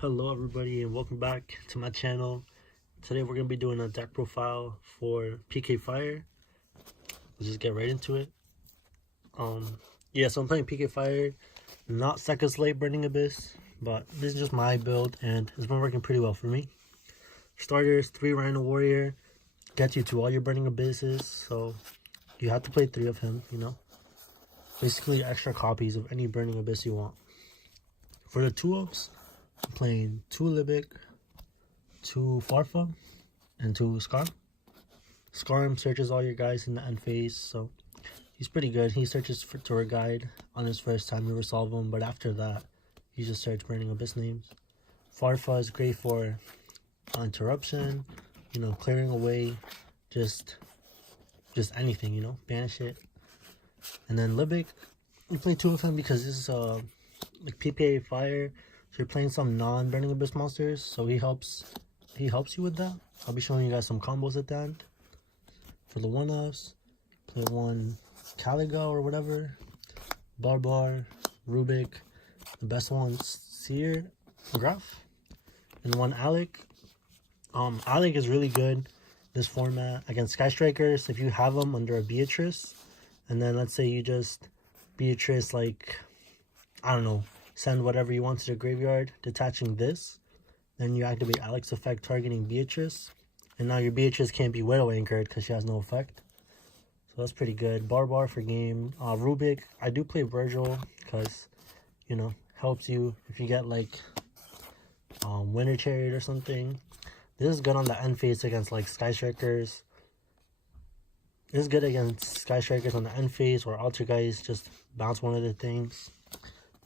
Hello everybody and welcome back to my channel. Today we're going to be doing a deck profile for PK Fire. Let's just get right into it. So I'm playing PK Fire, not Second Slate Burning Abyss, but this is just my build and it's been working pretty well for me. Starters, 3 Rhino Warrior, gets you to all your Burning Abysses, so you have to play 3 of him, Basically extra copies of any Burning Abyss you want. For the 2-ups, I'm playing 2 Libic, 2 Farfa, and 2 Skarm. Skarm searches all your guys in the end phase, so he's pretty good. He searches for tour guide on his first time you resolve him, but after that, you just search Burning Abyss names. Farfa is great for interruption, clearing away just anything, banish it. And then Libic, you play 2 of him because this is like PPA Fire. So you're playing some non-Burning Abyss monsters, so he helps you with that. I'll be showing you guys some combos at the end. For the 1-ups, play 1 Caligo or whatever, Barbar, Rubik, the best one's Seer, Graph, and 1 Alec. Alec is really good this format against Sky Strikers if you have them under a Beatrice, and then let's say you just Beatrice, like, I don't know, send whatever you want to the graveyard, detaching this, then you activate Alec's effect targeting Beatrice, and now your Beatrice can't be Widow anchored because she has no effect. So that's pretty good. Barbar for game. Rubik, I do play Virgil because, helps you if you get like Winter Chariot or something. This is good on the end phase against like Sky Strikers. This is good against Sky Strikers on the end phase where Alter Guys just bounce one of the things.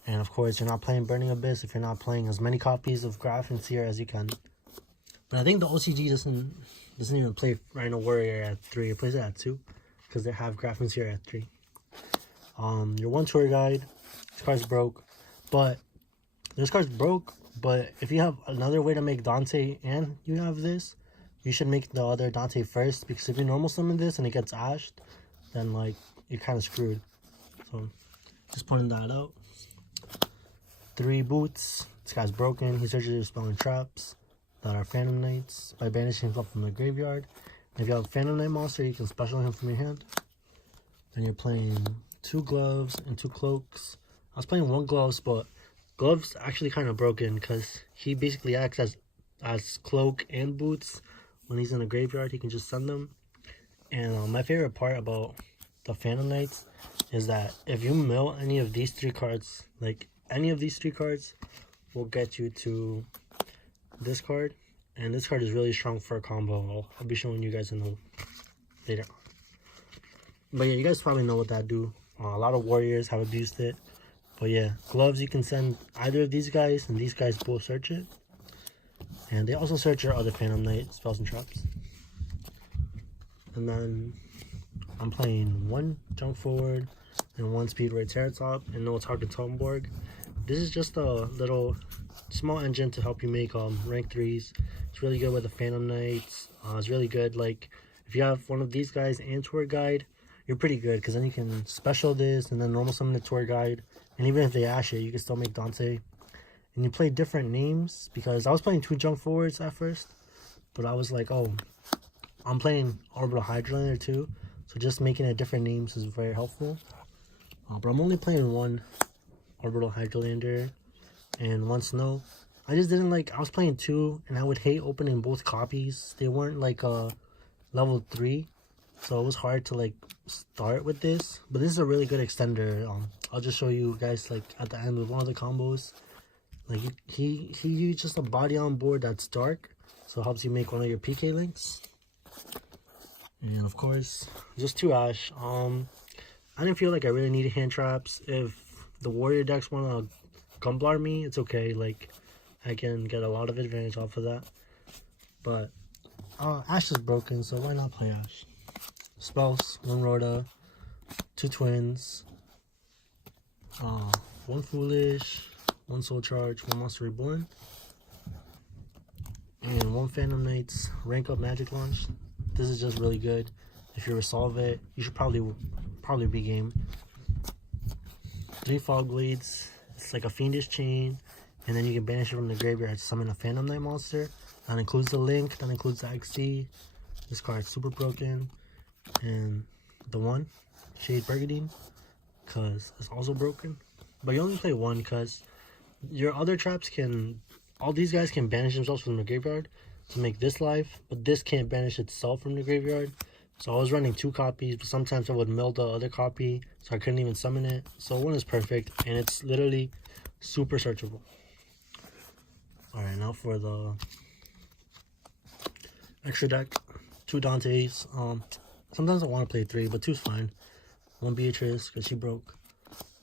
And of course, you're not playing Burning Abyss if you're not playing as many copies of Graph and Seer as you can. But I think the OCG doesn't even play Rhino Warrior at 3. It plays it at 2 because they have Graph and Seer at 3. Your 1 tour guide. This card's broke, but if you have another way to make Dante and you have this, you should make the other Dante first, because if you normal summon this and it gets ashed, then like you're kind of screwed. So just pointing that out. 3 Boots. This guy's broken. He searches your spell and traps that are Phantom Knights by banishing stuff from the graveyard. And if you have a Phantom Knight monster, you can special him from your hand. Then you're playing 2 Gloves and 2 Cloaks. I was playing 1 Gloves, but Gloves actually kind of broken because he basically acts as Cloak and Boots. When he's in the graveyard, he can just send them. And my favorite part about the Phantom Knights is that if you mill any of these 3 cards, like any of these 3 cards will get you to this card, and this card is really strong for a combo. I'll be showing you guys in the later on. But yeah, you guys probably know what that do. A lot of warriors have abused it. But yeah, Gloves, you can send either of these guys, and these guys both search it. And they also search your other Phantom Knight spells and traps. And then I'm playing 1 Jump Forward and 1 Speedway Teratop and no Target Tomborg. This is just a little small engine to help you make rank 3s. It's really good with the Phantom Knights. It's really good, like, if you have one of these guys and Tour Guide, you're pretty good, because then you can special this and then normal summon the Tour Guide. And even if they ash it, you can still make Dante. And you play different names, because I was playing 2 Jump Forwards at first, but I was like, oh, I'm playing Orbital Hydrolander too, so just making it different names is very helpful. But I'm only playing 1 Orbital Hydrolander and 1 Snow. I just didn't like, I was playing 2 and I would hate opening both copies. They weren't like level 3, so it was hard to like start with this. But this is a really good extender. I'll just show you guys like at the end with one of the combos. Like he used just a body on board that's dark, so it helps you make one of your PK links. And of course, just 2 Ash. I didn't feel like I really needed hand traps. If the warrior decks want to Gumblar me, it's okay. Like, I can get a lot of advantage off of that. But Ash is broken, so why not play Ash? Spells, 1 Rhoda, 2 Twins, 1 Foolish, 1 Soul Charge, 1 Monster Reborn, and 1 Phantom Knights rank up magic launch. This is just really good. If you resolve it, you should probably be game. 3 Fog Blades. It's like a Fiendish Chain. And then you can banish it from the graveyard to summon a Phantom Knight monster. That includes the Link, that includes the XC. This card's super broken. And the one, Shade Burgundy, because it's also broken. But you only play one because your other traps can, all these guys can banish themselves from the graveyard to make this live, but this can't banish itself from the graveyard. So I was running 2 copies, but sometimes I would mill the other copy, so I couldn't even summon it. So one is perfect, and it's literally super searchable. Alright, now for the extra deck. 2 Dantes. Sometimes I want to play 3, but 2's fine. 1 Beatrice, because she broke.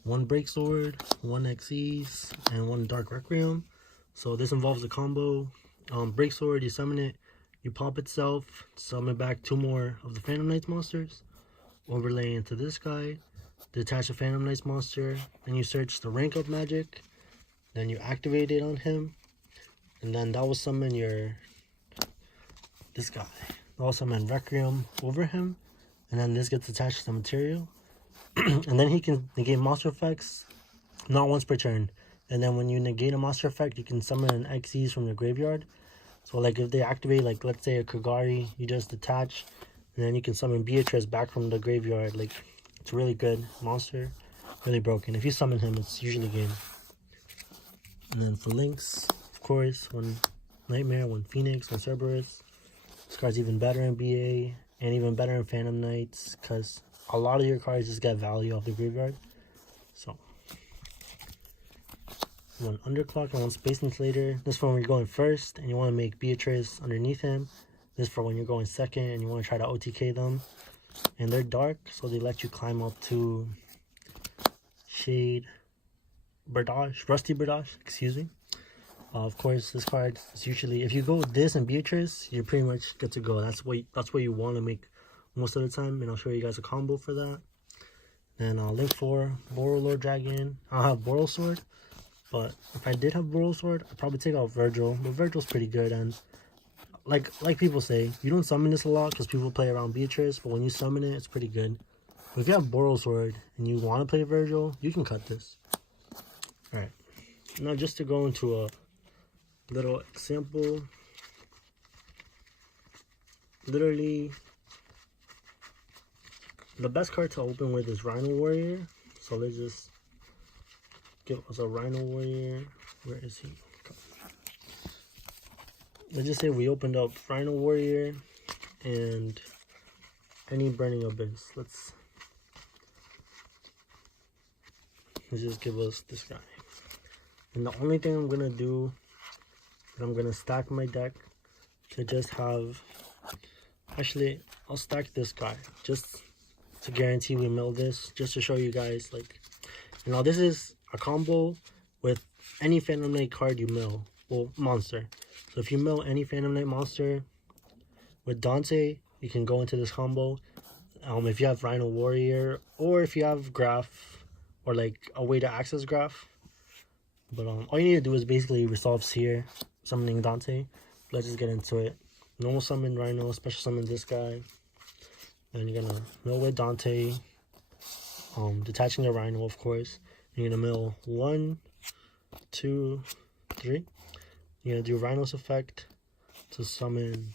1 Break Sword, 1 Xyz, and 1 Dark Requiem. So this involves a combo. Break Sword, you summon it, you pop itself, summon back 2 more of the Phantom Knights monsters, overlay into this guy, detach a Phantom Knights monster, then you search the rank up magic, then you activate it on him, and then that will summon this guy. That will summon Requiem over him, and then this gets attached to the material, and then he can negate monster effects, not once per turn. And then when you negate a monster effect, you can summon an Xyz from the graveyard. So like if they activate, like let's say a Kagari, you just detach, and then you can summon Beatrice back from the graveyard. Like, it's a really good monster, really broken. If you summon him, it's usually game. And then for links, of course, 1 Nightmare, 1 Phoenix, 1 Cerberus. This card's even better in BA, and even better in Phantom Knights, because a lot of your cards just get value off the graveyard. So 1 Underclock and 1 Space Insulator. This for when you're going first and you want to make Beatrice underneath him. This for when you're going second and you want to try to OTK them. And they're dark, so they let you climb up to Shade Berdage, Rusty Berdage, excuse me. Of course, this card is usually, if you go with this and Beatrice, you're pretty much good to go. That's what you want to make most of the time, and I'll show you guys a combo for that. Then link 4, Boral Lord Dragon. I'll have Boral Sword, but if I did have Boral Sword, I'd probably take out Virgil. But Virgil's pretty good, and like people say, you don't summon this a lot because people play around Beatrice, but when you summon it, it's pretty good. But if you have Boral Sword and you want to play Virgil, you can cut this. Alright, now just to go into a little example, literally the best card to open with is Rhino Warrior. So let's just give us a Rhino Warrior. Where is he? Let's just say we opened up Rhino Warrior and any Burning Abyss. Let's just give us this guy. And the only thing I'm gonna do is I'm gonna stack my deck to just have, actually I'll stack this guy just to guarantee we mill this, just to show you guys, like, you know, this is a combo with any Phantom Knight card you mill, well, monster. So if you mill any Phantom Knight monster with Dante, you can go into this combo. If you have Rhino Warrior, or if you have Graph, or like a way to access Graph. But all you need to do is basically resolve Seer, summoning Dante. Let's just get into it. Normal summon Rhino, special summon this guy. And you're gonna mill with Dante, detaching the Rhino, of course. You're gonna mill 1, 2, 3. You're gonna do Rhino's effect to send,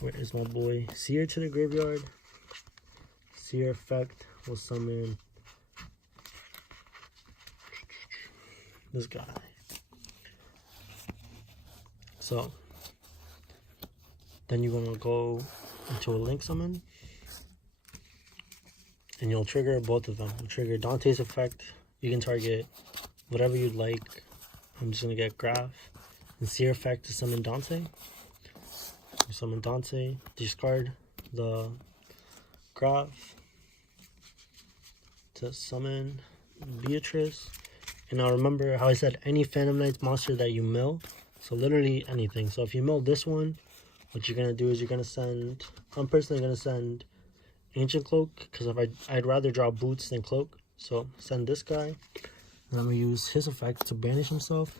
where is my boy? Seer to the graveyard. Seer effect will summon this guy. So then you're gonna go into a link summon, and you'll trigger both of them. You'll trigger Dante's effect. You can target whatever you'd like. I'm just gonna get Graph and Seer effect to summon Dante. You summon Dante, discard the Graph to summon Beatrice. And now remember how I said any Phantom Knights monster that you mill. So literally anything. So if you mill this one, what you're gonna do is you're gonna send, I'm personally gonna send Ancient Cloak, because I'd rather draw Boots than Cloak. So send this guy, and I'm gonna use his effect to banish himself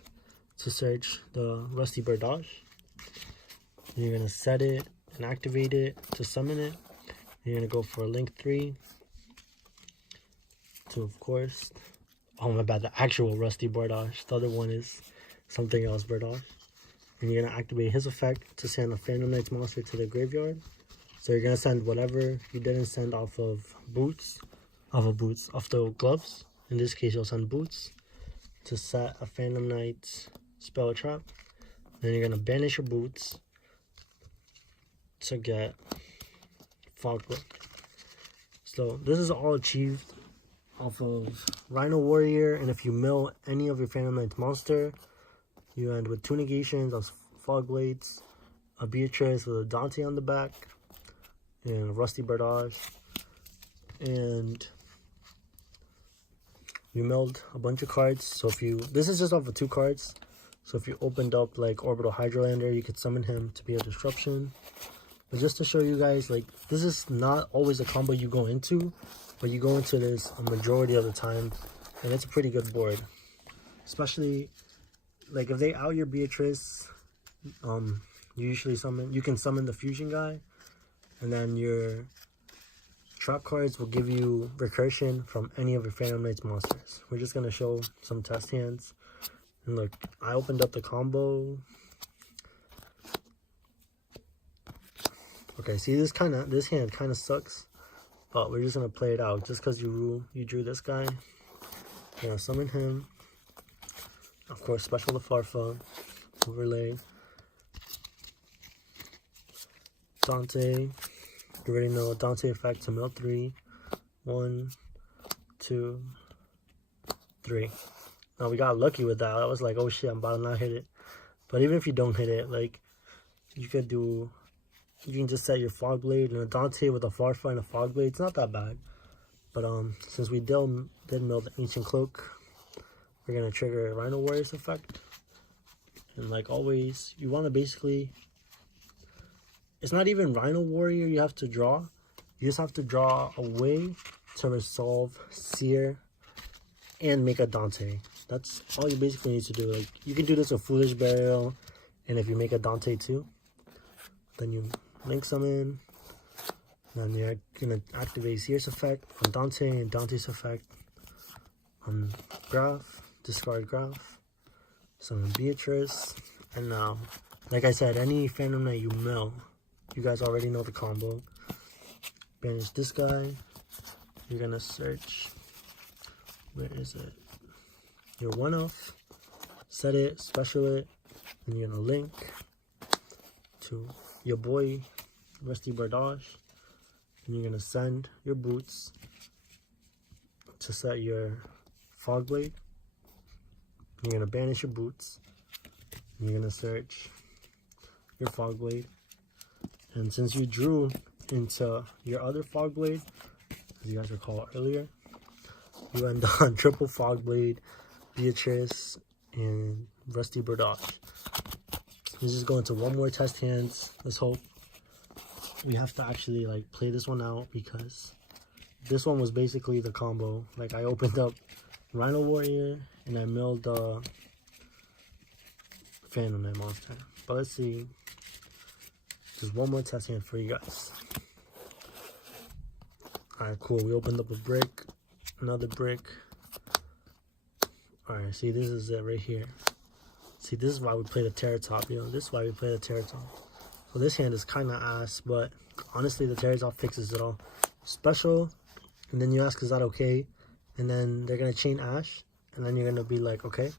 to search the Rusty Berdage. And you're gonna set it and activate it to summon it. You're gonna go for a link 3 to, of course, Oh my bad, the actual Rusty Bardosh. The other one is something else Bardosh. And you're gonna activate his effect to send a Phantom Knight's monster to the graveyard. So you're gonna send whatever you didn't send off of off the gloves. In this case, you'll send boots to set a Phantom Knight's spell trap. Then you're gonna banish your boots to get Fogbook. So this is all achieved off of Rhino Warrior, and if you mill any of your Phantom Knight's monster, you end with 2 negations of Fog Blades, a Beatrice with a Dante on the back, and a Rusty Bardosh, and you milled a bunch of cards. So if you, this is just off of 2 cards, so if you opened up like Orbital Hydrolander, you could summon him to be a disruption. But just to show you guys, like, this is not always a combo you go into, but you go into this a majority of the time, and it's a pretty good board. Especially, like, if they out your Beatrice, you usually you can summon the fusion guy, and then your trap cards will give you recursion from any of your Phantom Knight's monsters. We're just gonna show some test hands. And look, I opened up the combo. Okay, see, this hand kind of sucks, but we're just gonna play it out. Just because you drew this guy, you're gonna summon him. Of course, special to Farfa, overlay, Dante. You already know Dante effect to mill 3. 1, 2, 3. Now we got lucky with that. I was like, oh shit, I'm about to not hit it. But even if you don't hit it, like, you can just set your Fog Blade and a Dante with a Farfa and a Fog Blade. It's not that bad. But since we did mill the Ancient Cloak, we're gonna trigger Rhino Warrior's effect. And like always, you want to basically, it's not even Rhino Warrior you have to draw. You just have to draw a way to resolve Seer and make a Dante. That's all you basically need to do. Like, you can do this with Foolish Burial, and if you make a Dante too, then you link summon, then you're gonna activate Seer's effect on Dante and Dante's effect on Graph, discard Graph, summon Beatrice, and now, like I said, any Phantom Knight you mill, you guys already know the combo. Banish this guy, you're gonna search, where is it? Your 1-off, set it, special it, and you're gonna link to your boy Rusty Bardosh, and you're gonna send your boots to set your Fog Blade. You're gonna banish your boots, and you're gonna search your Fog Blade. And since you drew into your other Fog Blade, as you guys recall earlier, you end on triple Fog Blade, Beatrice, and Rusty Bardosh. Let's just go into one more test hands. Let's hope we have to actually like play this one out, because this one was basically the combo. Like, I opened up Rhino Warrior and I milled the Phantom Knight monster. But let's see. Just one more test hand for you guys. Alright, cool. We opened up a brick, another brick. Alright, see, this is it right here. See, this is why we play the Terror Top, you know. This is why we play the Terror Top. So this hand is kind of ass, but honestly, the Terror Top fixes it all. Special, and then you ask, is that okay? And then they're going to chain Ash, and then you're going to be like, okay.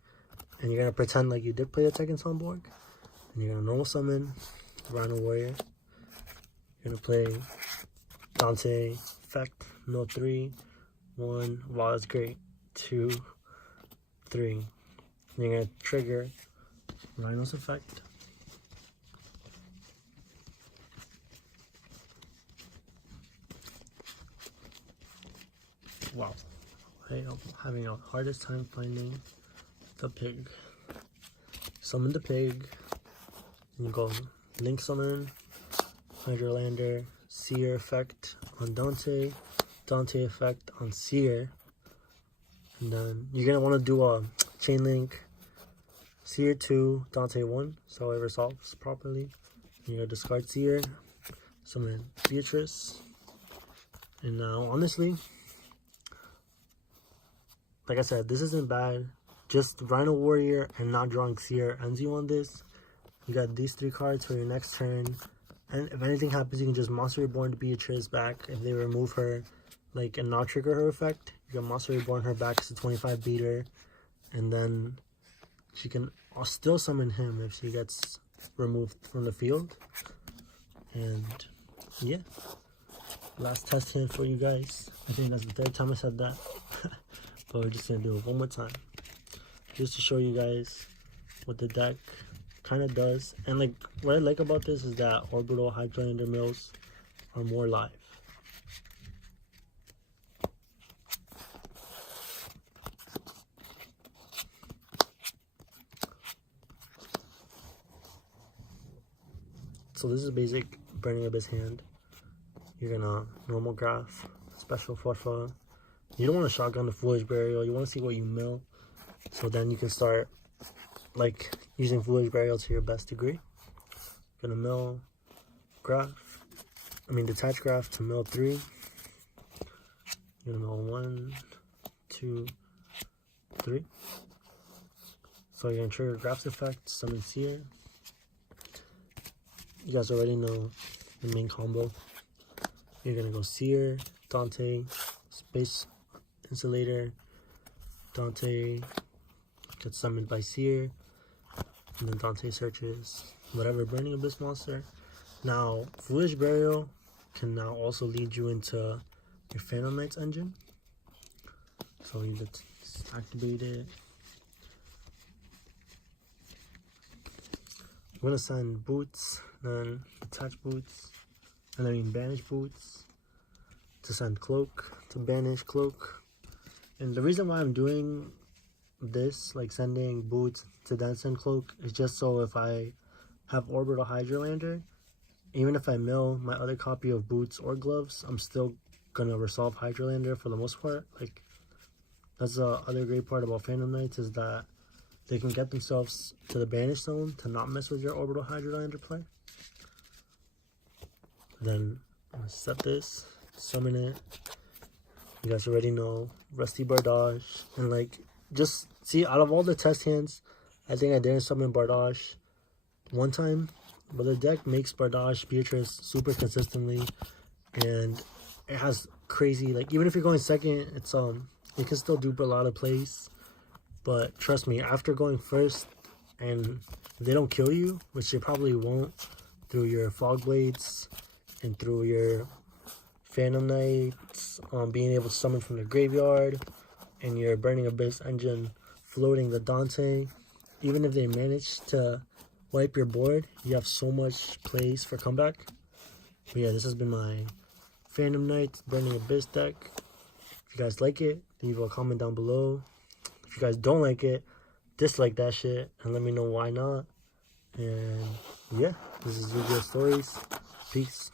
And you're going to pretend like you did play the Tekken Songborg. And you're going to normal summon Rhino Warrior. You're going to play Dante effect, no 3, 1, wow, that's great, 2, 3. And you're going to trigger Rhino's effect. Wow, I am having a hardest time finding the pig. Summon the pig. You go link summon, Hydrolander, Seer effect on Dante, Dante effect on Seer. And then you're going to want to do a chain link Seer 2, Dante 1, so it resolves properly. You're going to discard Seer, summon Beatrice. And now, honestly, like I said, this isn't bad. Just Rhino Warrior and not drawing Seer ends you on this. You got these 3 cards for your next turn. And if anything happens, you can just Monster Reborn to Beatrice back. If they remove her, like, and not trigger her effect, you can Monster Reborn her back as a 25 beater. And then she can still summon him if she gets removed from the field. And yeah, last test hand for you guys. I think that's the 3rd time I said that. But we're just gonna do it one more time, just to show you guys what the deck kind of does. And like, what I like about this is that Orbital Hydrolander mills are more live. So this is basic Burning Abyss hand. You're gonna normal graph, special Forfa. You don't want to shotgun the Foolish Burial. You want to see what you mill. So then you can start like using Foolish Burial to your best degree. Gonna mill graph. Detach graph to mill 3. You're gonna mill 1, 2, 3. So you're gonna trigger Graph's effect, summon Seer. You guys already know the main combo. You're gonna go Seer, Dante, Space Insulator, Dante gets summoned by Seer, and then Dante searches whatever Burning Abyss monster. Now, Foolish Burial can now also lead you into your Phantom Knights engine. So you just activate it. I'm gonna send Boots, then attach Boots, and banish Boots, to send Cloak, to banish Cloak. And the reason why I'm doing this, like sending Boots to then send Cloak, is just so if I have Orbital Hydrolander, even if I mill my other copy of Boots or Gloves, I'm still gonna resolve Hydrolander for the most part. Like, that's the other great part about Phantom Knights, is that they can get themselves to the banish zone to not mess with your Orbital Hydrolander play. Then I'm gonna set this, summon it. You guys already know Rusty Bardosh, and like, just see, out of all the test hands, I think I didn't summon Bardosh one time, but the deck makes Bardosh Beatrice super consistently, and it has crazy, like, even if you're going second, it's it can still dupe a lot of plays. But trust me, after going first, and if they don't kill you, which they probably won't, through your Fog Blades and through your Phantom Knights, being able to summon from the graveyard, and your Burning Abyss engine floating the Dante, even if they manage to wipe your board, you have so much plays for comeback. But yeah, this has been my Phantom Knights Burning Abyss deck. If you guys like it, leave a comment down below. If you guys don't like it, dislike that shit and let me know why not. And yeah, this is YuGiOh Stories. Peace.